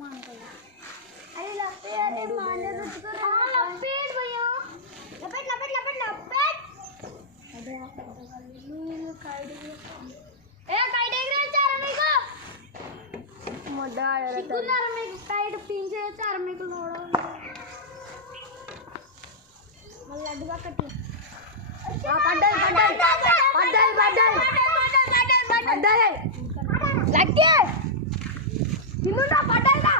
अरे लपेट अरे मांजर रुक कर हां लपेट भैया लपेट लपेट लपेट लपेट अबे मैं काट दिया ए काट एक रे चार मेको मोडा यार सिकुनार में काट पिंजे चार मेको लोड़ा मल लड्डू कट हां पड्डल लगे నిన్నునా పడ్డాయిరా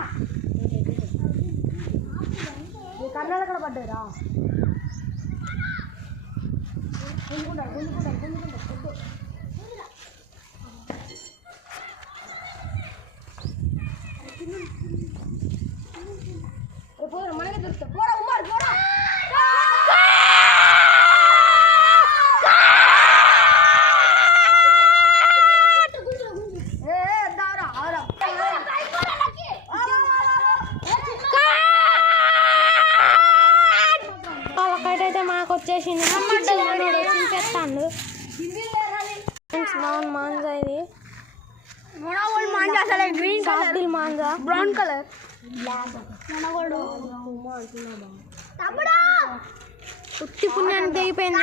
నీ కన్నాల కూడా పడ్డాయిరా పోరా మనకి దొరుకుతా పోరా ఉమర్ పోరా అయితే మాకు వచ్చేసింది చింపేస్తాడు మాంజా ఇది మాంజా బ్రౌన్ కలర్ ఉత్తి పుణ్యానికి తెగిపోయింది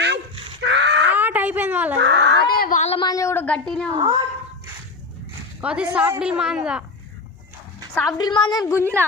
ఆట అయిపోయింది వాళ్ళ మాంజా కూడా గట్టినే ఉంది అది సాఫ్ట్ డీల్ మాంజా గుంజినా